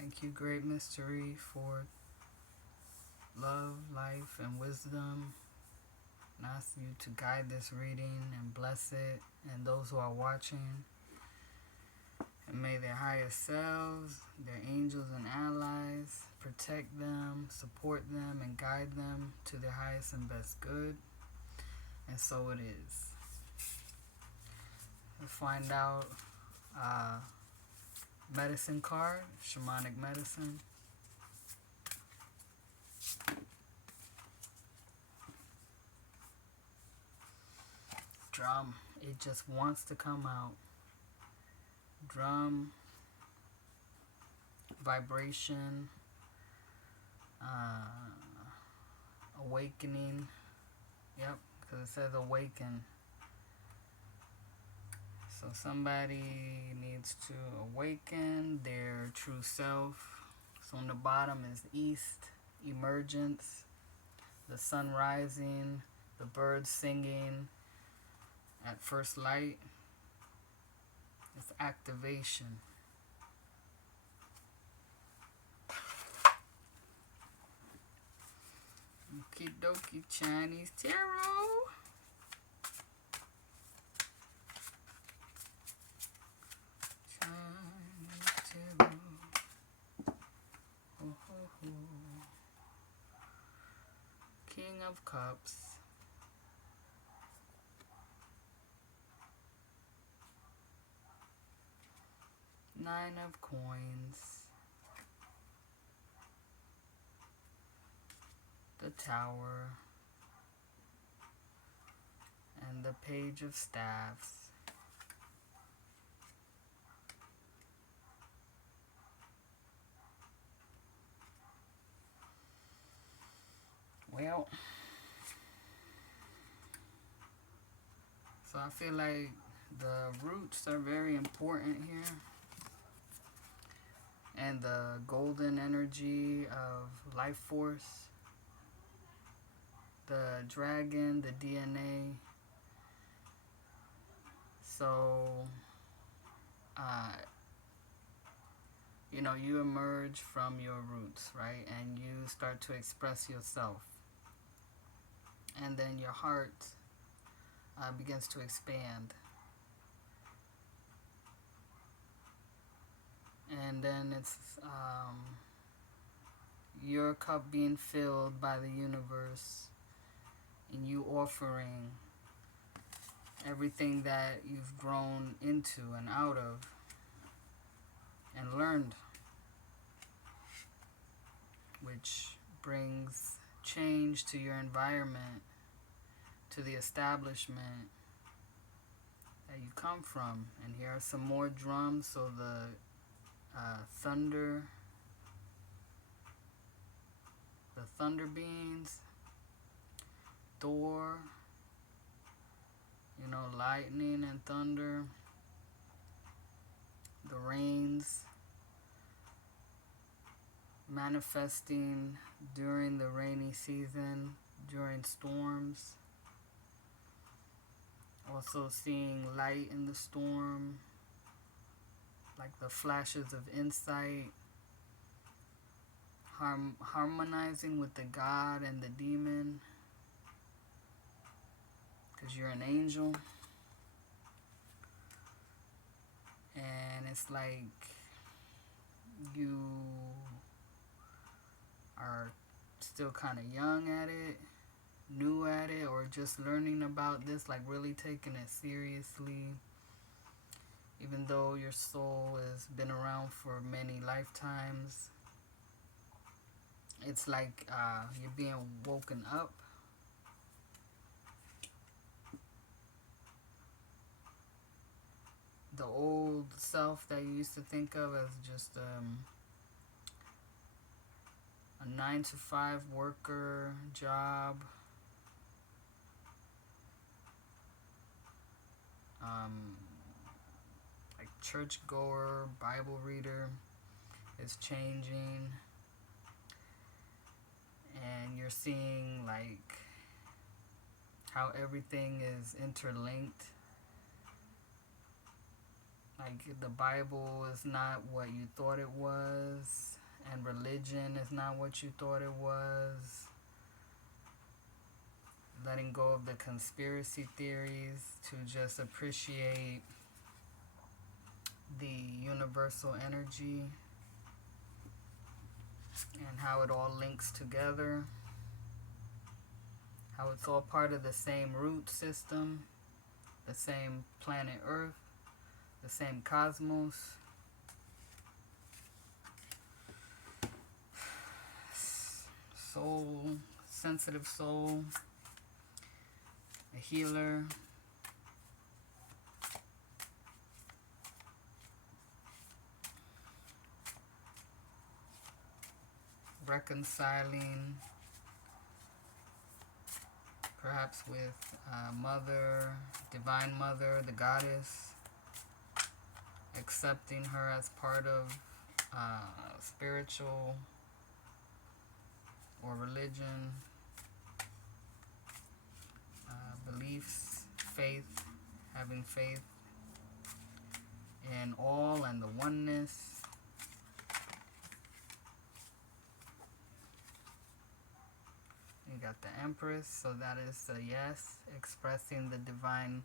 Thank you, Great Mystery, for love, life, and wisdom. And I ask you to guide this reading and bless it, and those who are watching. And may their higher selves, their angels and allies, protect them, support them, and guide them to their highest and best good. And so it is. Let's find out medicine card, shamanic medicine. Drum, it just wants to come out. Drum, vibration, awakening. Yep, because it says awaken. So somebody needs to awaken their true self. So on the bottom is east, emergence, the sun rising, the birds singing at first light. It's activation. Okie dokie, Chinese tarot. Chinese tarot. Oh, ho, ho. King of Cups. Nine of Coins. The Tower. And the Page of Staffs. Well, so I feel like the roots are very important here. And the golden energy of life force. The dragon, the DNA. So, you emerge from your roots, right? And you start to express yourself. And then your heart begins to expand. And then it's your cup being filled by the universe, and you offering everything that you've grown into and out of and learned, which brings change to your environment, to the establishment that you come from. And here are some more drums. So the thunder beings, Thor, lightning and thunder, the rains, manifesting during the rainy season, during storms. Also seeing light in the storm, like the flashes of insight, harmonizing with the God and the demon, because you're an angel. And it's like you are still kind of young at it, new at it, or just learning about this, like really taking it seriously, even though your soul has been around for many lifetimes. It's like you're being woken up. The old self that you used to think of as just a 9-to-5 worker job, like churchgoer, Bible reader, is changing. And you're seeing like how everything is interlinked. Like the Bible is not what you thought it was, and religion is not what you thought it was. Letting go of the conspiracy theories to just appreciate the universal energy and how it all links together, how it's all part of the same root system, the same planet Earth, the same cosmos. Soul, sensitive soul, a healer, reconciling perhaps with Mother, Divine Mother, the Goddess, accepting her as part of spiritual or religion, beliefs, faith, having faith in all and the oneness. You got the Empress, so that is a yes, expressing the divine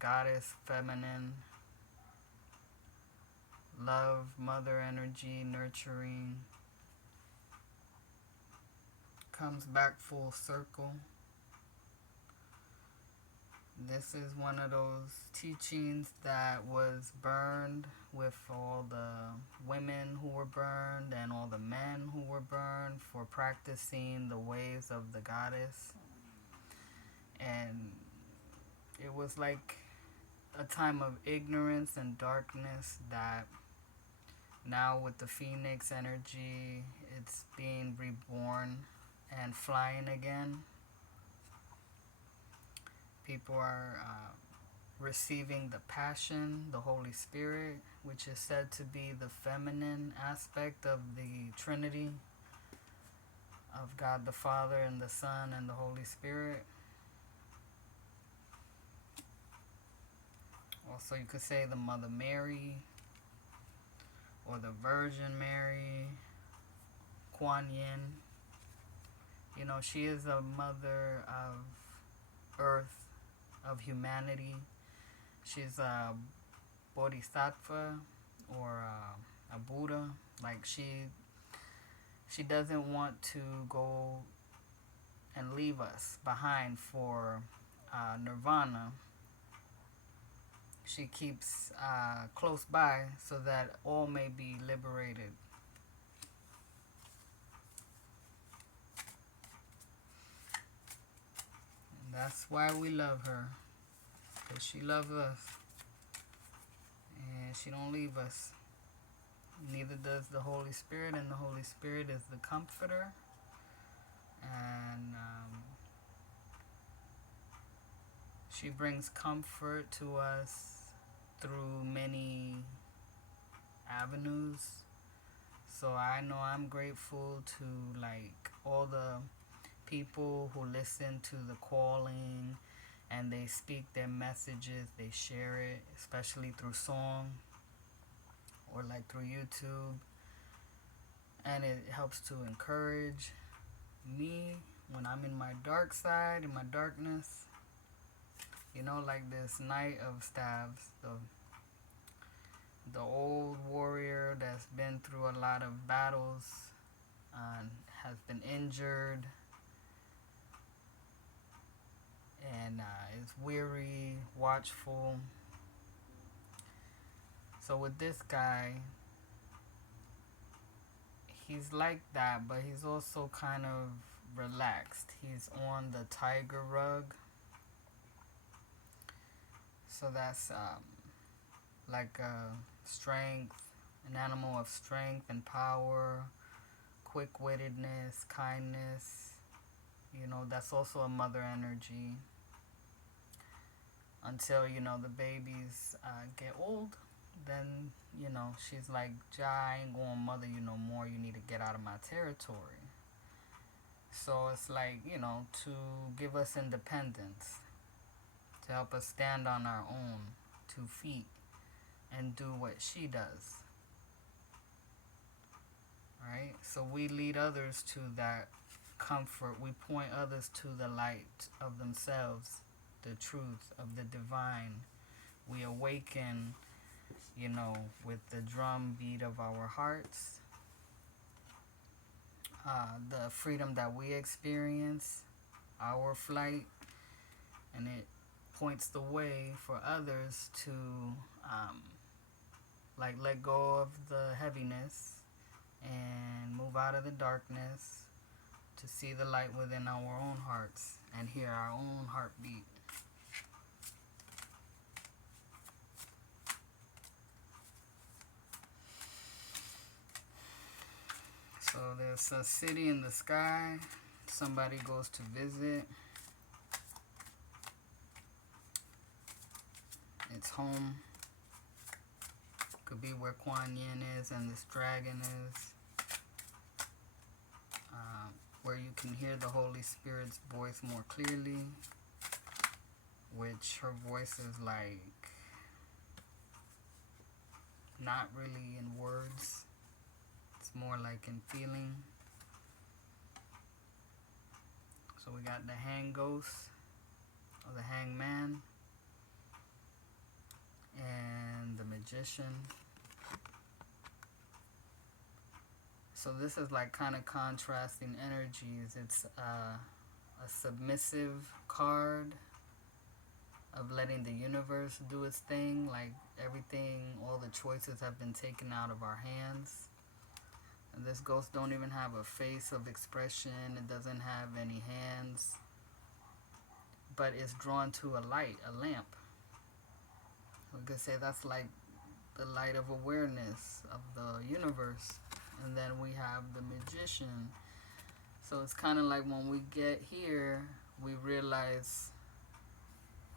goddess, feminine, love, mother energy, nurturing. Comes back full circle. This is one of those teachings that was burned, with all the women who were burned and all the men who were burned for practicing the ways of the goddess. And it was like a time of ignorance and darkness that now with the Phoenix energy, it's being reborn and flying again. People are receiving the passion, the Holy Spirit, which is said to be the feminine aspect of the Trinity of God the Father and the Son and the Holy Spirit. Also, you could say the Mother Mary or the Virgin Mary, Kuan Yin. You know, she is a mother of earth, of humanity. She's a bodhisattva or a Buddha. Like she doesn't want to go and leave us behind for nirvana. She keeps close by so that all may be liberated. And that's why we love her, because she loves us. And she don't leave us. Neither does the Holy Spirit, and the Holy Spirit is the comforter. And she brings comfort to us through many avenues. So I know I'm grateful to like all the people who listen to the calling and they speak their messages, they share it, especially through song or like through YouTube. And it helps to encourage me when I'm in my dark side, in my darkness. You know, like this Knight of Staves, the old warrior that's been through a lot of battles and has been injured and is weary, watchful. So with this guy, he's like that, but he's also kind of relaxed. He's on the tiger rug. So that's like strength, an animal of strength and power, quick-wittedness, kindness. You know, that's also a mother energy. Until, you know, the babies get old, then, you know, she's like, Ja, I ain't gonna mother you no more. You need to get out of my territory. So it's like, you know, to give us independence, to help us stand on our own 2 feet. and do what she does. Right? So we lead others to that comfort. We point others to the light of themselves, the truth of the divine. We awaken, with the drum beat of our hearts, the freedom that we experience, our flight, and it points the way for others to let go of the heaviness and move out of the darkness to see the light within our own hearts and hear our own heartbeat. So there's a city in the sky. Somebody goes to visit. It's home. Could be where Kuan is and this dragon is. Where you can hear the Holy Spirit's voice more clearly. Which her voice is not really in words. It's more like in feeling. So we got the hang ghost, or the hangman, and the magician. So this is kind of contrasting energies. It's a submissive card of letting the universe do its thing. Everything, all the choices have been taken out of our hands. And this ghost don't even have a face of expression. It doesn't have any hands. But it's drawn to a light, a lamp. We could say that's like the light of awareness of the universe. And then we have the magician. So it's kind of like when we get here, we realize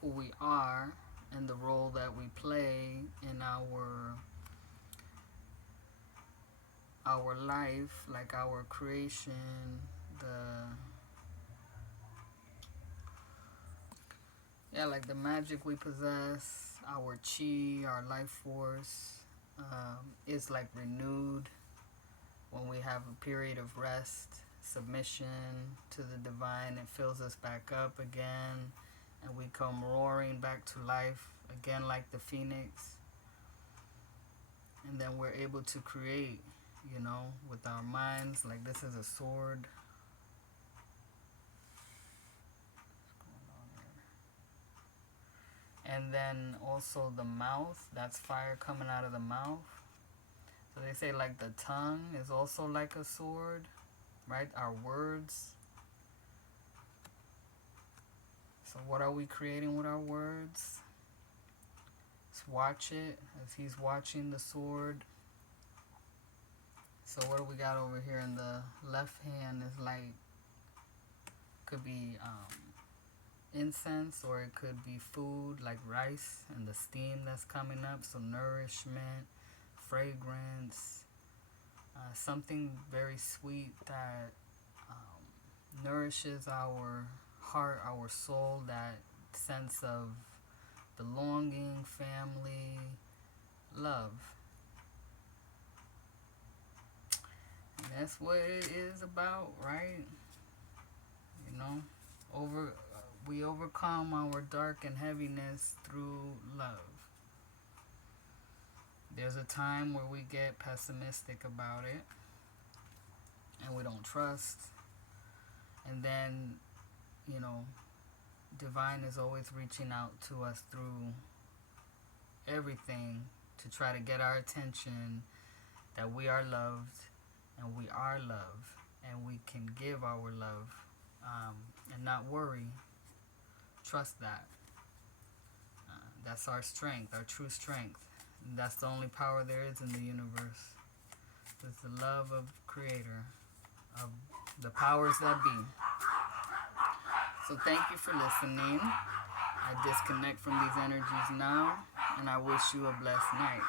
who we are and the role that we play in our life, our creation, the magic we possess, our chi, our life force, is renewed when we have a period of rest, submission to the divine. It fills us back up again, and we come roaring back to life again like the phoenix. And then we're able to create, with our minds. This is a sword. And then also the mouth, that's fire coming out of the mouth. So they say the tongue is also like a sword, right? Our words. So what are we creating with our words? Let's watch it as he's watching the sword. So what do we got over here in the left hand is could be incense, or it could be food like rice and the steam that's coming up. So nourishment, fragrance, something very sweet that nourishes our heart, our soul, that sense of belonging, family, love. And that's what it is about, right? We overcome our dark and heaviness through love. There's a time where we get pessimistic about it and we don't trust. And then, divine is always reaching out to us through everything to try to get our attention, that we are loved and we are love, and we can give our love and not worry. Trust that. That's our strength, our true strength. And that's the only power there is in the universe. It's the love of Creator, of the powers that be. So thank you for listening. I disconnect from these energies now, and I wish you a blessed night.